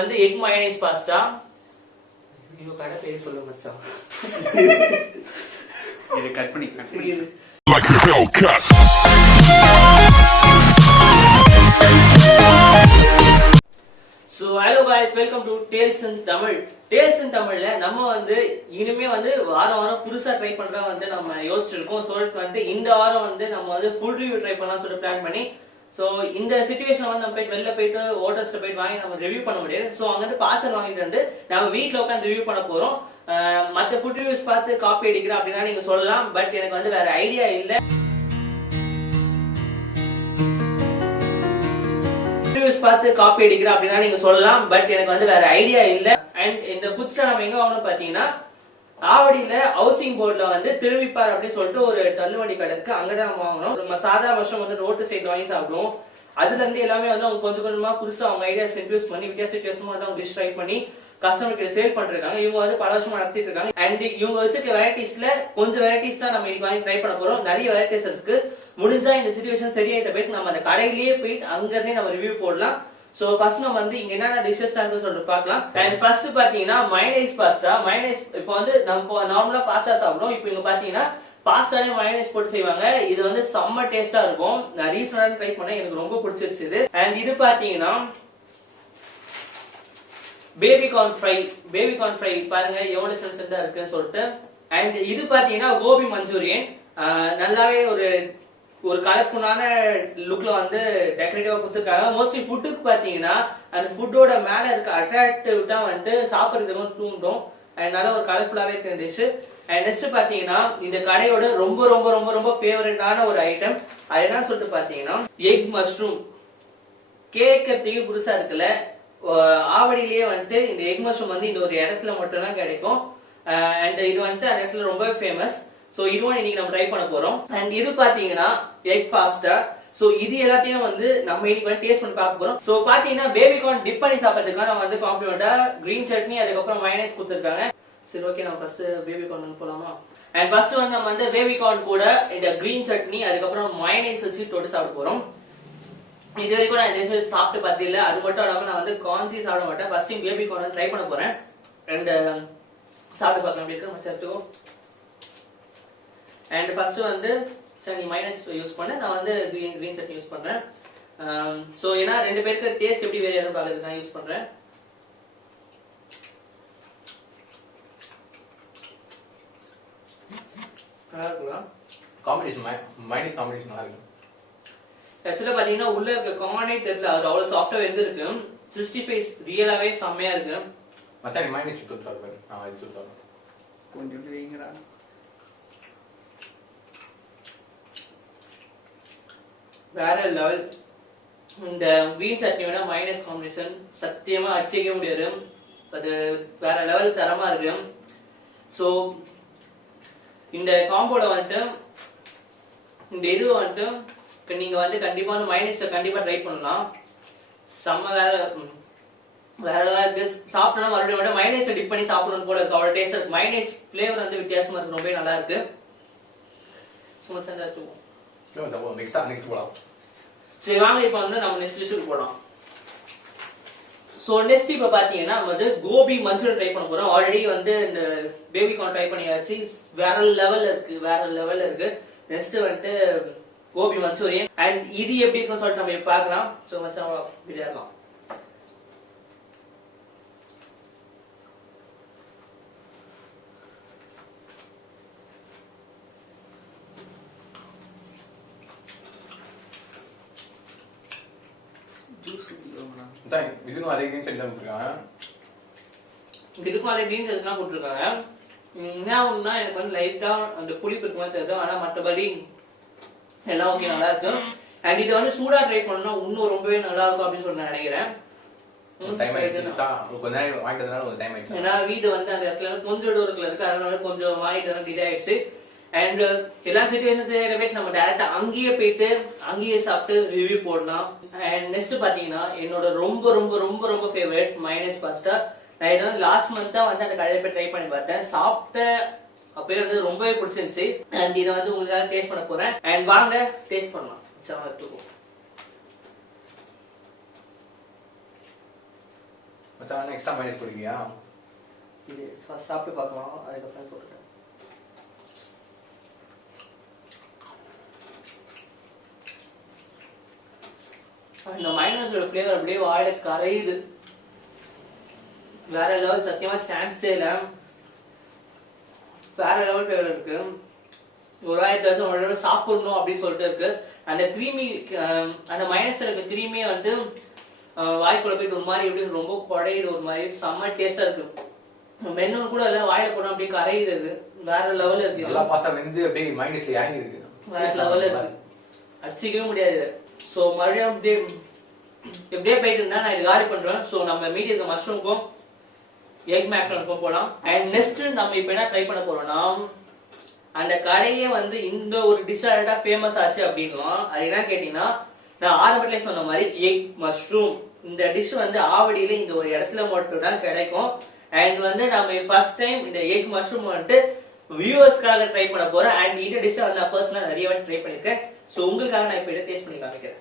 வந்து egg mayonnaise pasta. இவ கடை பேர் சொல்ல மச்சான். இத கட் பண்ணி like a bell cut. So hello guys, welcome to Tales in Tamil. Tales in Tamilல நம்ம வந்து இனிமே வந்து வாரம் புதுசா ட்ரை பண்றா வந்து நம்ம யோசிச்சிருக்கோம். சொல்லிட்டு வந்து இந்த வாரம் வந்து நம்ம வந்து ஃபுல் ரிவ்யூ ட்ரை பண்ணலாம் சொல்லிட்டு பிளான் பண்ணி, சோ இந்த சிச்சுவேஷன்ல வந்து நம்ம வெளில போயிட்டு ஹோட்டல்ஸ்ல போயிட்டு வாங்கி நம்ம ரிவ்யூ பண்ண முடியாது. சோ அங்க இருந்து பார்சல் வாங்கிட்டு வந்து நம்ம வீட்ல உட்காந்து ரிவ்யூ பண்ண போறோம். மத்த ஃபுட் ரிவ்யூஸ் பார்த்து காப்பி அடிக்கிறேன் அப்படின்னா நீங்க சொல்லலாம், பட் எனக்கு வந்து வேற ஐடியா இல்ல. பார்த்து காப்பி அடிக்கிறேன் அப்படின்னா நீங்க சொல்லலாம், பட் எனக்கு வந்து வேற ஐடியா இல்ல. அண்ட் இந்த ஃபுட் ஸ்டால் நம்ம எங்க வாங்கணும் பாத்தீங்கன்னா ஆவடியில ஹவுசிங் போர்ட்ல வந்து திருவிப்பார் அப்படின்னு சொல்லிட்டு ஒரு தள்ளுவண்டி கடை இருக்கு, அங்கதான் நம்ம வாங்கணும். நம்ம சாதா வருஷம் வந்து ரோட்டு சைடு வாங்கி சாப்பிடுவோம். அதுல இருந்து எல்லாமே வந்து அவங்க கொஞ்சம் கொஞ்சமா புதுசா அவங்க ஐடியாஸ் இன்ட்ரூஸ் பண்ணி வித்தியாசமா வந்து அவங்க டிஷ் ட்ரை பண்ணி கஸ்டமருக்கு சேல் பண்றாங்க. இவங்க வந்து பல வருஷமா நடத்திட்டு இருக்காங்க. அண்ட் இவங்க வச்சிருக்க வெரைட்டிஸ்ல கொஞ்சம் வெரைட்டிஸ் தான் நம்ம இன்னைக்கு வாங்கி ட்ரை பண்ண போறோம். நிறைய வெரைட்டிஸ் இருக்கு. முடிஞ்சா இந்த சிச்சுவேஷன் சரியாயிட்ட போயிட்டு நம்ம அந்த கடையிலேயே போயிட்டு அங்க இருந்தே நம்ம ரிவ்யூ போடலாம். சோ ஃபர்ஸ்ட் நம்ம வந்து இங்க என்னென்ன டிஷஸ் சொல்லிட்டு பார்க்கலாம். அண்ட் ஃபர்ஸ்ட் பாத்தீங்கன்னா மயோனைஸ் பாஸ்தா. மயோனைஸ் இப்போ வந்து நம்ம நார்மலா பாஸ்தா சாப்பிடுவோம். இப்போ இங்க பாத்தீங்கன்னா பாஸ்தாலே மயோனைஸ் போட்டு செய்வாங்க. இது வந்து செம்ம டேஸ்டா இருக்கும். நான் ரீசெண்டா ட்ரை பண்ணேன், எனக்கு ரொம்ப பிடிச்சிருச்சு. அண்ட் இது பாத்தீங்கன்னா baby corn fry. Baby corn fry பாருங்க எவ்வளவு சின்னதா இருக்குன்னு சொல்லிட்டு. அண்ட் இது பாத்தீங்கன்னா கோபி மஞ்சூரியன். நல்லாவே ஒரு கலர்ஃபுல்லான லுக்ல வந்து டெக்கரேட்டிவா கொடுத்துருக்காங்க. மோஸ்ட்லி ஃபுட்டுக்கு பாத்தீங்கன்னா அந்த ஃபுட்டோட மேல இருக்க அட்ராக்டிவிட்டா வந்து சாப்பிடுறதுக்கு தூண்டும். அதனால ஒரு கலர்ஃபுல்லாவே இருக்க டிஷ். அண்ட் நெக்ஸ்ட் பாத்தீங்கன்னா இந்த கடையோட ரொம்ப ரொம்ப ரொம்ப ரொம்ப ஃபேவரட்டான ஒரு ஐட்டம் அது என்னன்னு சொல்லிட்டு பாத்தீங்கன்னா எக் மஷ்ரூம். கேட்கறதுக்கு புதுசா இருக்குல்ல, ஆவடியிலேயே வந்துட்டு இந்த எக் மஷ்ரூம் வந்து இந்த ஒரு இடத்துல மட்டும் தான் கிடைக்கும். அண்ட் இது வந்துட்டு அந்த இடத்துல ரொம்ப ஃபேமஸ். சோ இதுவும் இன்னைக்கு நம்ம ட்ரை பண்ண போறோம். அண்ட் இது பாத்தீங்கன்னா எக் பாஸ்தா. சோ இது எல்லாத்தையும் வந்து நம்ம இன்னைக்கு வந்து டேஸ்ட் பண்ணி பார்க்க போறோம். சோ பாத்தீங்கன்னா பேபி கார்ன் டிப் பண்ணி சாப்பிடுறதுக்கு நம்ம வந்து காம்ப்ளிமெண்டா கிரீன் சட்னி அதுக்கப்புறம் மயோனைஸ் கொடுத்துருக்காங்க. சரி ஓகே, நம்ம ஃபர்ஸ்ட் பேபி கார்ன் போலாமா? அண்ட் ஃபர்ஸ்ட் வந்து நம்ம வந்து பேபி கார்ன் கூட இந்த கிரீன் சட்னி அதுக்கப்புறம் மயோனைஸ் வச்சு தொட்டு சாப்பிட போறோம். இது வரைக்கும் நான் இந்த சாப்பிட்டு பார்த்ததில்ல. அது மட்டும் இல்லாம நான் வந்து கார்ன்ஸி சாப்பிட மாட்டேன். First time baby corn try பண்ண போறேன். அண்ட் சாப்பிட்டு பார்க்கலாம் எப்படி இருக்கு மச்சாச்சோ. அண்ட் ஃபர்ஸ்ட் வந்து சரி நீ மைனஸ் யூஸ் பண்ண, நான் வந்து கிரீன் சட்னி யூஸ் பண்றேன். சோ ஏன்னா ரெண்டு பேருக்கு டேஸ்ட் எப்படி வேற யாரும் பார்க்கறதுக்கு நான் யூஸ் பண்றேன். நல்லா இருக்குங்களா? காம்பினேஷன் மைனஸ் காம்பினேஷன் நல்லா இருக்கு. ஆக்சுவலா பாத்தீங்கன்னா உள்ள இருக்க கார்னே தெரியல, அது அவ்வளவு சாஃப்டா வெந்திருக்கு. 65 ரியலாவே செம்மையா இருக்கு. மச்சான் மைனஸ் சுத்து சாப்பிடுறேன். நான் இது சுத்து சாப்பிடுறேன். கொஞ்சம் வைங்கடா. வேற லெவல். இந்த கிரீன் சட்னி வேணா மைனஸ் காம்பினேஷன் சத்தியமா அடிச்சிக்க முடியாது. அது வேற லெவல் தரமா இருக்கு. சோ இந்த காம்போல வந்துட்டு இந்த இது வந்துட்டு நீங்க வந்து கண்டிப்பா மைனஸ்ல கண்டிப்பா ட்ரை பண்ணலாம். செம்ம வேற இருக்கு. சாப்பிட்டா மறுபடியும் மைனஸ்ல டிப் பண்ணி சாப்பிடணும் போல இருக்கு. அவ்வளவு டேஸ்ட் இருக்கு. மைனஸ் பிளேவர் வந்து வித்தியாசமா இருக்கு, ரொம்ப நல்லா இருக்கு. சும்மா சேர்ந்தா தூக்கும். நெக்ஸ்ட் போலாம். சரி வாங்க இப்ப வந்து நம்ம நெக்ஸ்ட் டிஷ்க்கு போலாம். சோ நெக்ஸ்ட் இப்ப பாத்தீங்கன்னா நம்ம வந்து கோபி மஞ்சூரியன் ட்ரை பண்ண போறோம். ஆல்ரெடி வந்து இந்த பேபி கார்ன் ட்ரை பண்ணியாச்சு, வேற லெவல் இருக்கு. நெக்ஸ்ட் வந்துட்டு கோபி மஞ்சூரியன். அண்ட் இது எப்படி இருக்குன்னு சொல்லிட்டு நம்ம பார்க்கலாம். சோ மச்சான் விளையாடலாம். இதுக்கும் அதே கிரீன் சட்னி தான் கொடுத்துருக்காங்க. இதுக்கும் அதே கிரீன் சட்னி தான் கொடுத்துருக்காங்க. என்ன ஒண்ணுனா எனக்கு வந்து லைட்டா அந்த புளிப்பு இருக்க மாதிரி தெரியும். ஆனா மற்றபடி எல்லாம் ஓகே, நல்லா இருக்கு. அண்ட் இது வந்து சூடா ட்ரை பண்ணா இன்னும் ரொம்பவே நல்லா இருக்கும் அப்படின்னு சொல்லி நான் நினைக்கிறேன். ஏன்னா வீடு வந்து அந்த இடத்துல கொஞ்சம் தூரத்துல இருக்கு, அதனால கொஞ்சம் வாங்கிட்டு டிலே ஆயிடுச்சு. அண்ட் எல்லா சிச்சுவேஷன்ஸ் நம்ம டைரக்டா அங்கேயே போயிட்டு அங்கேயே சாப்பிட்டு ரிவ்யூ போடலாம். அண்ட் நெக்ஸ்ட் பாத்தீங்கன்னா என்னோட ரொம்ப ரொம்ப ரொம்ப ரொம்ப ஃபேவரட் மைனஸ் பாஸ்தா. நான் இதை வந்து லாஸ்ட் மந்த் தான் வந்து அந்த கடையில போய் ட்ரை பண்ணி பார்த்தேன். சாப்பிட்ட அப்பயே வந்து ரொம்பவே பிடிச்சிருந்துச்சு. அண்ட் இதை வந்து உங்களுக்காக டேஸ்ட் பண்ண போறேன். அண்ட் வாங்க டேஸ்ட் பண்ணலாம். மச்சான் எக்ஸ்ட்ரா மைனஸ் போடுவியா? இது சாப்பிட்டு பார்க்கலாம், அதுக்கப்புறம் போட்டுட்டேன். இந்த மைனஸோட ஃப்ளேவர் அப்படியே வாயில கரையுது. வேற லெவல், சத்தியமா சான்ஸே இல்ல. வேற லெவல் ஃப்ளேவர் இருக்கு. ஒரு வாயத்தை சாப்பிடணும் அப்படின்னு சொல்லிட்டு இருக்கு. அந்த கிரீமி, அந்த மைனஸ்ல இருக்க கிரீமியே வந்து வாய்க்குள்ள போயிட்டு ஒரு மாதிரி எப்படி ரொம்ப குழையுது, ஒரு மாதிரி செம்ம டேஸ்டா இருக்கு. மென்னு கூட இல்ல, வாயில போனா அப்படியே கரையுது. வேற லெவல் இருக்கு. எல்லா பாஸ்தா வந்து அப்படியே மைனஸ்ல இறங்கி இருக்கு. வேற லெவல் இருக்கு, அடிச்சிக்கவே முடியாது. சோ மறுபடியும் அப்படியே எப்படியே போயிட்டு இருந்தா நான் இது காலி பண்றேன். சோ நம்ம மீதி இருக்க மஷ்ரூமுக்கும் எக் மேக்ரோனுக்கும் போலாம். அண்ட் நெக்ஸ்ட் நம்ம இப்ப என்ன ட்ரை பண்ண போறோம்னா, அந்த கடையே வந்து இந்த ஒரு டிஷ்ஷா ஃபேமஸ் ஆச்சு அப்படின்னா அது என்ன கேட்டீங்கன்னா, நான் ஆரம்பத்திலே சொன்ன மாதிரி எக் மஷ்ரூம். இந்த டிஷ் வந்து ஆவடியில இந்த ஒரு இடத்துல மட்டும் தான் கிடைக்கும். அண்ட் வந்து நம்ம ஃபர்ஸ்ட் டைம் இந்த எக் மஷ்ரூம் வந்துட்டு வியூவர்ஸ்க்காக ட்ரை பண்ண போறேன். அண்ட் இந்த டிஷ் வந்து நான் பர்சனலா நிறைய வாட்டி ட்ரை பண்ணிருக்கேன். சோ உங்களுக்காக நான் இப்ப இதை டேஸ்ட் பண்ணி காமிக்கிறேன்.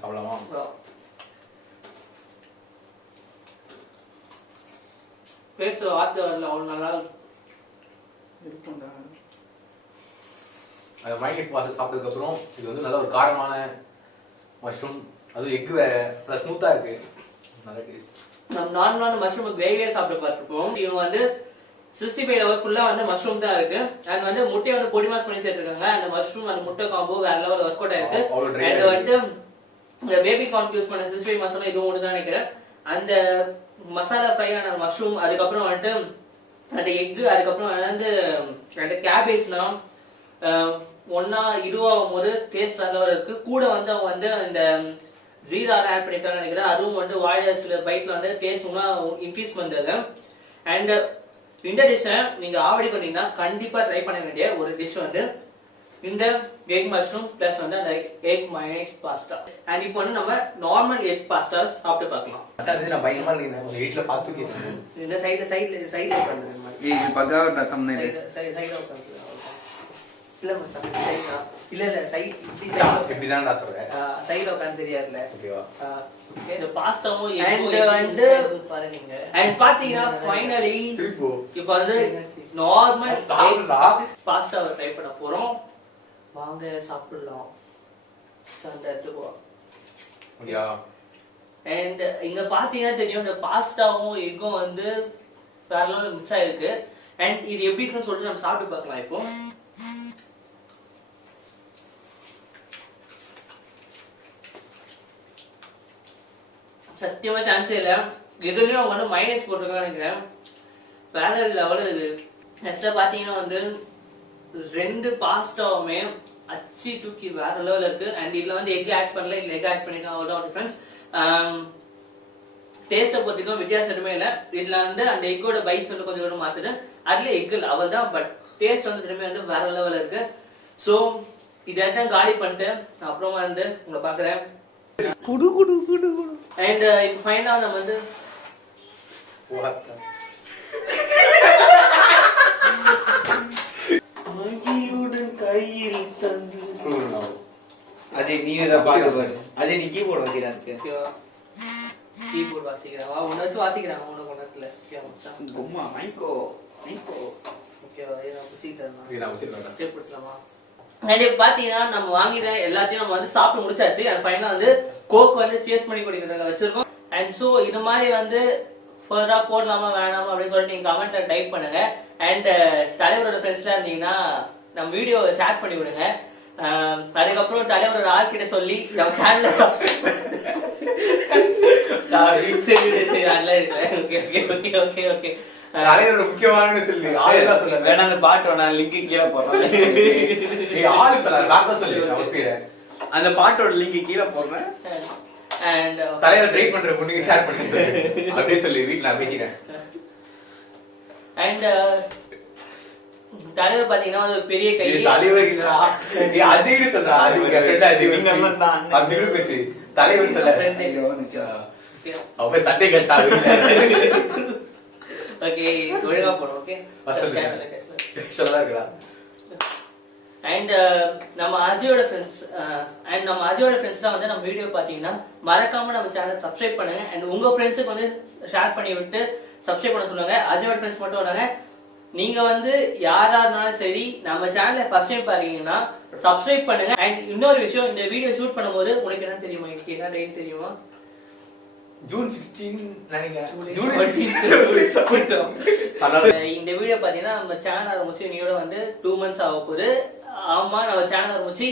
சாப்பிடலாமா? பேச வார்த்தை வரல, அவ்வளவு நல்லா இருக்கும்டா. அந்த மைனஸ் பாஸ்தா சாப்பிட்டதுக்கு அப்புறம் இது வந்து நல்ல ஒரு காரமான மஷ்ரூம், அது எக் வேற பிளஸ் ஸ்மூத்தா இருக்கு. நல்ல டேஸ்ட். நம்ம நார்மலான மஷ்ரூம் கிரேவியே சாப்பிட்டு பார்த்திருப்போம். இவங்க வந்து 65 லெவல் ஃபுல்லா வந்து மஷ்ரூம் தான் இருக்கு. அண்ட் வந்து முட்டையை வந்து பொடி மாஸ் பண்ணி சேர்த்திருக்காங்க. அந்த மஷ்ரூம் அந்த முட்டை காம்போ வேற லெவல் ஒர்க் அவுட் ஆயிருக்கு. அண்ட் வந்து இந்த பேபி கார்ன் யூஸ் பண்ண 65 மசாலா இதுவும் ஒன்று தான் நினைக்கிறேன். அந்த மசாலா ஃப்ரை ஆன மஷ்ரூம், அதுக்கப்புறம் வந்துட்டு அந்த எக், அதுக்கப்புறம் வந்து அந்த கேபேஜ்லாம் ஒன்னா இதுவாகும் போது டேஸ்ட் நல்லவா இருக்கு. கூட வந்து அவங்க வந்து இந்த ஜீரா ஆட் பண்ணிட்டாங்கன்னு நினைக்கிறேன். அதுவும் வந்து வாயில சில பைட்ல வந்து டேஸ்ட் இன்க்ரீஸ் பண்றது. அண்ட் இந்த டிஷ்ஷை நீங்க ஆவடி பண்ணீங்கன்னா கண்டிப்பா ட்ரை பண்ண வேண்டிய ஒரு டிஷ் வந்து இந்த எக் மஷ்ரூம் பிளஸ் வந்து அந்த எக் மயோனைஸ் பாஸ்தா. அண்ட் இப்போ வந்து நம்ம நார்மல் எக் பாஸ்தா சாப்பிட்டு பார்க்கலாம். அது நான் பயமா இருக்கேன், உங்க வீட்ல பாத்துக்கேன். இந்த சைடுல உட்கார்ந்து ये बगावत ना तुमने दे சைடுல உட்கார்ந்து இல்ல மச்சான், சைடுல இல்ல சைடு இப்படி தான்டா சொல்றேன். சைடுல உட்கார்ந்து தெரியாதுல. ஓகேவா? இந்த பாஸ்தாவும் வந்து பாருங்க. அண்ட் பாத்தீங்கன்னா ஃபைனலி இப்போ வந்து நார்மல் பாஸ்தாவை ட்ரை பண்ண போறோம். வாங்க சாப்பிடலாம். அந்த எடுத்துக்கோ. ஓகேயா? அண்ட் இங்க பாத்தீங்கன்னா தெரியும், இந்த பாஸ்தாவும் எக்கும் வந்து வேற லெவல்ல மிக்ஸ் ஆயிருக்கு. அண்ட் இது எப்படி இருக்குன்னு சொல்லிட்டு நம்ம சாப்பிட்டு பார்க்கலாம். இப்போ சத்தியமா சான்ஸே இல்ல. இதுலயும் அவங்க வந்து மைனஸ் போட்டிருக்காங்க நினைக்கிறேன். வேற லெவல் இது. நெக்ஸ்ட்ல பாத்தீங்கன்னா வந்து ரெண்டு பாஸ்தாவுமே அச்சி தூக்கி வேற லெவல் இருக்கு. அண்ட் இதுல வந்து எக் ஆட் பண்ணல, இல்ல எக் ஆட் பண்ணிருக்காங்க, அவ்வளவுதான் டிஃபரன்ஸ். டேஸ்ட பொறுத்துக்கும் வித்தியாசம் எதுவுமே இல்ல. இதுல வந்து அந்த எக்கோட பைட்ஸ் வந்து கொஞ்சம் கொஞ்சம் மாத்துட்டு அதுல எக் இல்ல அவள் தான், பட் டேஸ்ட் வந்து ரெண்டுமே வந்து வேற லெவல் இருக்கு. சோ இதான் காலி பண்ணிட்டு அப்புறமா வந்து உங்களை பாக்குறேன். குடு குடு குடு குடு. அண்ட் இப்போ ஃபைனலா நம்ம வந்து மகிழுடன் கையில் தந்து अजय நீ இத பாக்க பாரு. அஜய் நீ கீபோர்ட் வாசிக்கிறாங்க. கீபோர்ட் வாசிக்கிறாவா? ஒன்னு வச்சு வாசிக்கிறாங்க, ஒன்னு கொண்டத்துல. கும்மா மைக்கோ மைக்கோ. ஓகேவா? இத புடிச்சிட்டேன். நான் வச்சிருக்கேன். டேப் போட்டுலாமா? அண்ட் பாத்தீங்கன்னா நம்ம வாங்கிட்ட எல்லாத்தையும் நம்ம வந்து சாப்பிட்டு முடிச்சாச்சு. அண்ட் ஃபைனலா வந்து கோக் வந்து சேஸ் பண்ணி குடிக்கிறதுக்கு வச்சிருக்கோம். அண்ட் சோ இது மாதிரி வந்து ஃபர்தரா போடலாமா வேணாமா அப்படின்னு சொல்லிட்டு நீங்க கமெண்ட்ல டைப் பண்ணுங்க. அண்ட் தலைவரோட ஃப்ரெண்ட்ஸ்லாம் இருந்தீங்கன்னா நம்ம வீடியோ ஷேர் பண்ணி விடுங்க. அதுக்கப்புறம் தலைவரோட ஆள்கிட்ட சொல்லி நம்ம சேனலை சப்ஸ்கிரைப் பண்ணுங்க. தலைவரோட முக்கியமான சொல்லி ஆளுதான் சொல்ல வேணா அந்த பாட்டு வேணா லிங்க் கீழே போடுறேன். ஆளு சொல்ல நான் சொல்லி நான் அந்த பாட்டோட லிங்க் கீழே போடுறேன். அண்ட் தலைவர் ட்ரை பண்ற பொண்ணுக்கு ஷேர் பண்ணி அப்படியே சொல்லி வீட்டுல நான் பேசிக்கிறேன். அண்ட் தலைவர் பாத்தீங்கன்னா ஒரு பெரிய கை. தலைவர் இல்லடா, நீ அஜய்னு சொல்றா. நீங்க ஃப்ரெண்ட் அஜய், நீங்க எல்லாம் தான் அப்படி பேசி தலைவர் சொல்ல அவ சட்டை கட்டா. ஓகே ஒழுங்கா போறோம். ஓகே சொல்லா இருக்கா. அண்ட் நம்ம அஜயோட ஃப்ரெண்ட்ஸ்லாம் வந்து நம்ம வீடியோ பார்த்தீங்கன்னா மறக்காம நம்ம சேனல் சப்ஸ்கிரைப் பண்ணுங்க அண்ட் உங்க ஃப்ரெண்ட்ஸுக்கு வந்து ஷேர் பண்ணி விட்டு சப்ஸ்கிரைப் பண்ண சொல்லுங்க. அஜயோட ஃப்ரெண்ட்ஸ் மட்டும் இல்லைங்க, நீங்க வந்து யாரா இருந்தாலும் சரி நம்ம சேனலை ஃபர்ஸ்ட் டைம் பாருங்கன்னா சப்ஸ்கிரைப் பண்ணுங்க. அண்ட் இன்னொரு விஷயம், இந்த வீடியோ ஷூட் பண்ணும்போது உனக்கு என்ன தெரியுமா, இன்னைக்கு என்ன டேட் தெரியுமா? ஜூன் 16 நினைக்கிறேன். இந்த வீடியோ பாத்தீங்கன்னா நம்ம சேனல் ஆரம்பிச்சு இன்னையோட வந்து 2 months ஆக போகுது. ஆமா, நம்ம சேனல் ஆரம்பிச்சு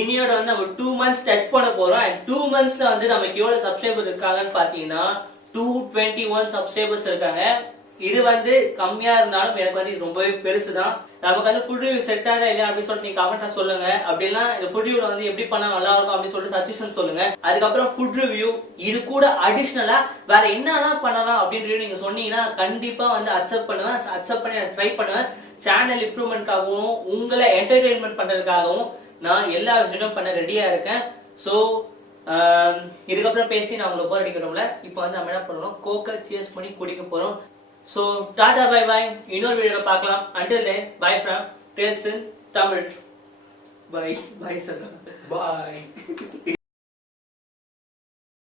இன்னையோட வந்து நம்ம 2 months டச் பண்ண போறோம். அண்ட் 2 monthsல வந்து நமக்கு எவ்வளவு சப்ஸ்கிரைபர் இருக்காங்கன்னு பாத்தீங்கன்னா 221 சப்ஸ்கிரைபர்ஸ் இருக்காங்க. இது வந்து கம்மியா இருந்தாலும் எனக்கு வந்து இது ரொம்பவே பெருசுதான். நமக்கு வந்து ஃபுட் ரிவ்யூ செட் ஆகா இல்லையா அப்படின்னு சொல்லிட்டு நீங்க கமெண்ட்ல சொல்லுங்க. அப்படின்னா இந்த ஃபுட் ரிவ்யூல வந்து எப்படி பண்ணா நல்லா இருக்கும் அப்படின்னு சொல்லிட்டு சஜஷன் சொல்லுங்க. அதுக்கப்புறம் ஃபுட் ரிவ்யூ இது கூட அடிஷனலா வேற என்னெல்லாம் பண்ணலாம் அப்படின்னு நீங்க சொன்னீங்கன்னா கண்டிப்பா வந்து அக்செப்ட் பண்ணி ட்ரை பண்ணுவேன். சேனல் இம்ப்ரூவ்மெண்ட்காகவும் உங்களை என்டர்டெயின்மெண்ட் பண்றதுக்காகவும் நான் எல்லா விஷயமும் பண்ண ரெடியா இருக்கேன். சோ இதுக்கப்புறம் பேசி நான் உங்களுக்கு போர் அடிக்கிறோம்ல, இப்போ வந்து நம்ம என்ன பண்ணுறோம், கோக்கை சியர்ஸ் பண்ணி குடிக்க போறோம். So, tata bye bye. இன்னொரு வீடியோல பார்க்கலாம். Until then, bye from Tales in Tamil. Bye. Bye, sir. Bye.